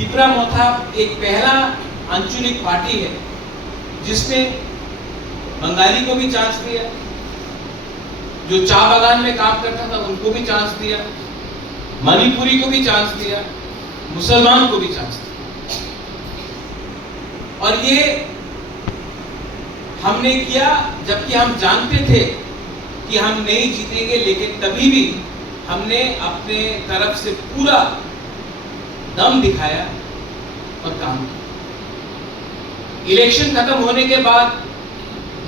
तिपरा मोथा एक पहला आंचलिक पार्टी है जिसने बंगाली को भी चांस दिया, जो चाय बागान में काम करता था उनको भी चांस दिया, मणिपुरी को भी चांस दिया, मुसलमान को भी चांस दिया। और ये हमने किया जबकि हम जानते थे कि हम नहीं जीतेंगे, लेकिन तभी भी हमने अपने तरफ से पूरा दम दिखाया और काम किया। इलेक्शन खत्म होने के बाद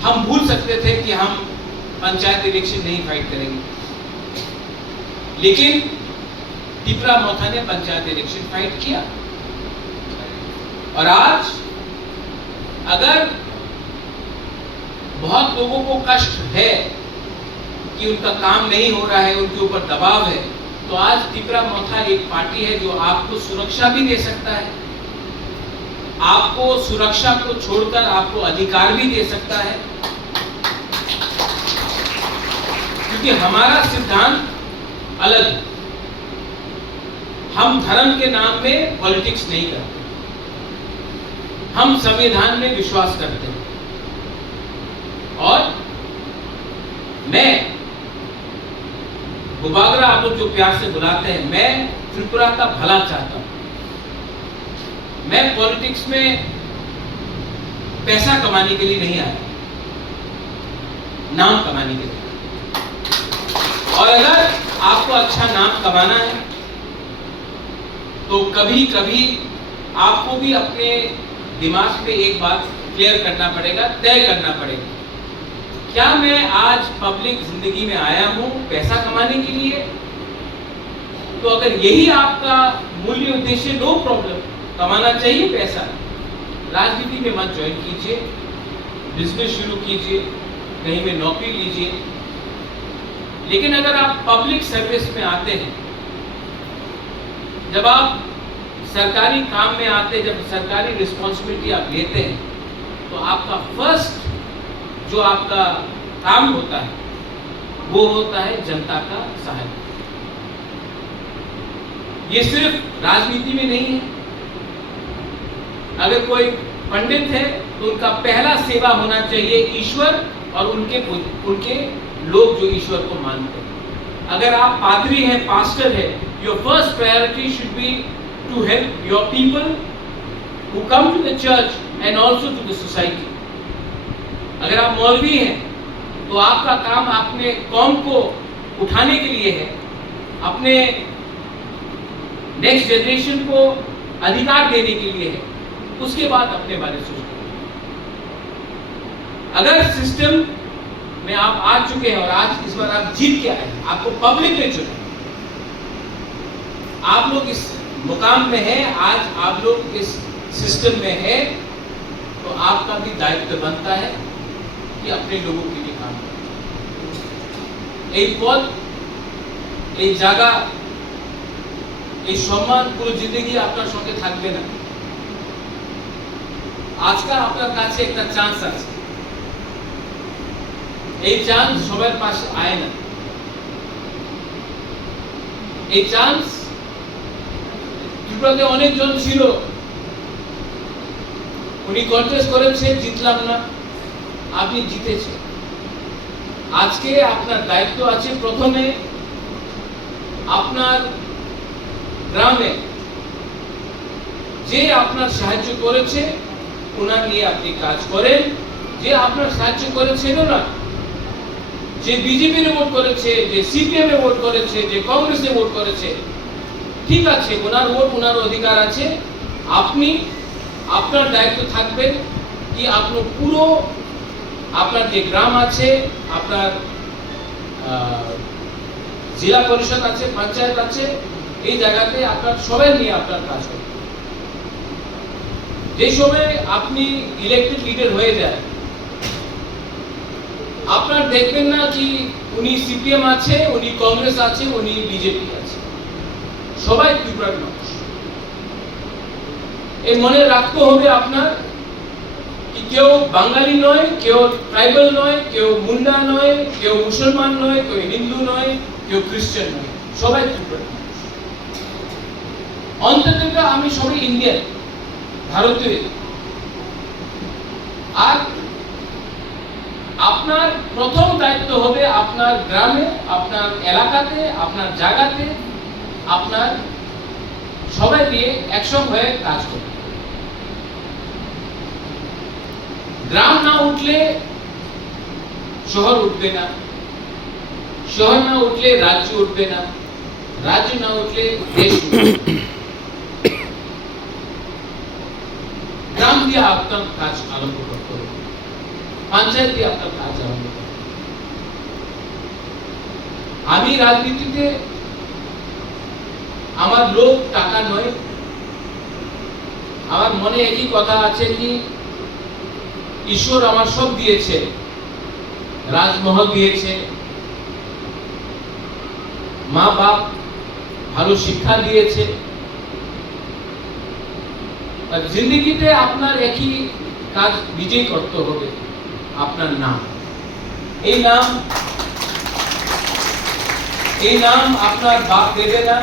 हम भूल सकते थे कि हम पंचायत इलेक्शन नहीं फाइट करेंगे, लेकिन तिपरा मोथा ने पंचायत इलेक्शन फाइट किया। और आज अगर बहुत लोगों को कष्ट है कि उनका काम नहीं हो रहा है, उनके ऊपर दबाव है, तो आज तिपरा मोथा एक पार्टी है जो आपको सुरक्षा भी दे सकता है, आपको सुरक्षा को छोड़कर आपको अधिकार भी दे सकता है, क्योंकि हमारा सिद्धांत अलग है। हम धर्म के नाम में पॉलिटिक्स नहीं करते, हम संविधान में विश्वास करते हैं। और मैं बुबागरा, आप लोग जो प्यार से बुलाते हैं, मैं त्रिपुरा का भला चाहता हूं। मैं पॉलिटिक्स में पैसा कमाने के लिए नहीं आया, नाम कमाने के लिए। और अगर आपको अच्छा नाम कमाना है तो कभी कभी आपको भी अपने दिमाग में एक बात क्लियर करना पड़ेगा, तय करना पड़ेगा, क्या मैं आज पब्लिक जिंदगी में आया हूं पैसा कमाने के लिए? तो अगर यही आपका मूल्य उद्देश्य, नो प्रॉब्लम, कमाना चाहिए पैसा, राजनीति में मत ज्वाइन कीजिए, बिजनेस शुरू कीजिए, कहीं में नौकरी लीजिए। लेकिन अगर आप पब्लिक सर्विस में आते हैं, जब आप सरकारी काम में आते हैं, जब सरकारी रिस्पॉन्सिबिलिटी आप लेते हैं, तो आपका फर्स्ट जो आपका काम होता है वो होता है जनता का सहायता। ये सिर्फ राजनीति में नहीं है। अगर कोई पंडित है तो उनका पहला सेवा होना चाहिए ईश्वर और उनके लोग जो ईश्वर को मानते हैं। अगर आप पादरी हैं, पास्टर है, your first priority should be to help your people who come to the church and also to the society. अगर आप मौलवी हैं तो आपका काम अपने कौम को उठाने के लिए है, अपने नेक्स्ट जनरेशन को अधिकार देने के लिए है, उसके बाद अपने बारे में सोचना। अगर सिस्टम में आप आ चुके हैं और आज इस बार आप जीत के आए, आपको पब्लिक ने चुना, आप लोग इस मुकाम में हैं, आज आप लोग इस सिस्टम में हैं, तो आपका भी दायित्व बनता है कि अपने लोगों के लिए काम करें। एक पद, एक जगह, एक सम्मान পুরো জিন্দগি আপনার সঙ্গে থাকবে না। আজকাল আপনার কাছে একটা চান্স আছে, এই চান্স সবার পাশে আয় না। এই চান্স ত্রিপুরাতে অনেকজন ছিল, উনি কন্টেস্ট করেছে, জিতলাম না, আপনি জিতেছেন। আজকে আপনার দায়িত্ব আছে প্রথমে আপনার গ্রামে যে আপনার সাহায্য করেছে ওনার নিয়ে আপনি কাজ করেন। যে আপনার সাহায্য করেছিল না, যে বিজেপির ভোট করেছে, যে সিপিএম এ ভোট করেছে, যে কংগ্রেসে ভোট করেছে, ঠিক আছে, ওনার ভোট, ওনার অধিকার আছে। আপনি আপনার দায়িত্ব থাকবে কি আপনার পুরো আপনার যে গ্রাম আছে, আপনার জেলা পরিষদ আছে, পঞ্চায়েত আছে, এই জায়গাতে আপনার সবাই নিয়ে আপনার কাজ করবে। যে সময় আপনি ইলেক্টেড লিডার হয়ে যায়, আপনার দেখবেন না কি উনি সিপিএম আছে, উনি কংগ্রেস আছে, উনি বিজেপি আছে, সবাই ত্রিপুরার মানুষ। এই মনে রাখতে হবে আপনার कि কেউ বাঙালি নয়, কেউ ট্রাইবাল নয়, কেউ মুন্ডা নয়, কেউ মুসলমান নয়, কেউ হিন্দু নয়, কেউ খ্রিস্টান নয়, সবাই ত্রিপুরার মানুষ। অন্তত আমি সবাই ইন্ডিয়ান, ভারতীয়। আর আপনার প্রথম দায়িত্ব হবে আপনার গ্রামে, আপনার এলাকাতে, আপনার জায়গাতে আপনার সবাই দিয়ে একসঙ্গে হয়ে কাজ করবে। গ্রাম না উঠলে শহর উঠবে না, শহর না উঠলে রাজ্য উঠবে না, রাজ্য না উঠলে দেশ উঠবে। গ্রাম দিয়ে আপনার কাজ আরম্ভ করতে হবে, পঞ্চায়েত দিয়ে আপনার কাজ আরম্ভ করতে হবে। আমি রাজনীতিতে আমার লোক টাকা নয়, আমার মনে একই কথা আছে কি ঈশ্বর আমার সব দিয়েছে, রাজমহল দিয়েছে, মা বাপ ভালো শিক্ষা দিয়েছে, আর জিন্দগিতে আপনার একই কাজ নিজেই করতে হবে, আপনার নাম। এই নাম আপনার বাপ দেবে না,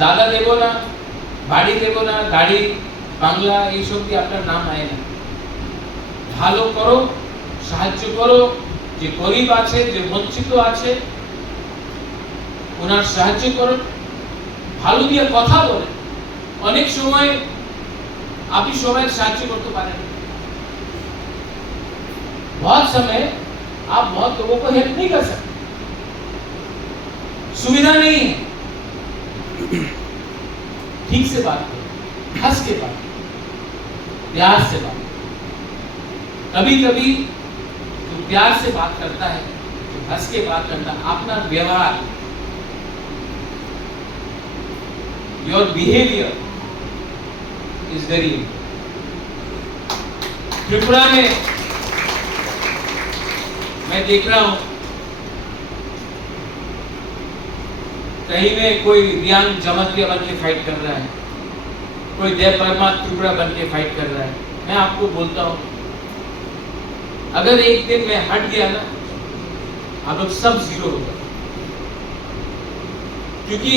দাদা দেব না, বাড়ি দেব না, গাড়ি বাংলা এইসব দিয়ে আপনার নাম আয় না। ভালো করো, সাহায্য করো, যে গরিব আছে, যে বঞ্চিত আছে ওনার সাহায্য করো, ভালো দিয়ে কথা বলেন। অনেক সময় আপনি সবাই সাহায্য করতে পারেন, बहुत समय आप बहुत लोगों को हेल्प नहीं कर सकते, सुविधा नहीं है। ठीक से बात करो, हंस के बात करो, प्यार से बात करो। कभी कभी जो प्यार से बात करता है, जो हंस के बात करता है, अपना व्यवहार, your behaviour is very important. Tripura में मैं देख रहा हूं कहीं में कोई रियांग जमतिया बन के फाइट कर रहा है, कोई देव वर्मा त्रिपुरा बन के फाइट कर रहा है। मैं आपको बोलता हूं अगर एक दिन मैं हट गया ना, आप लोग सब जीरो हो गए, क्योंकि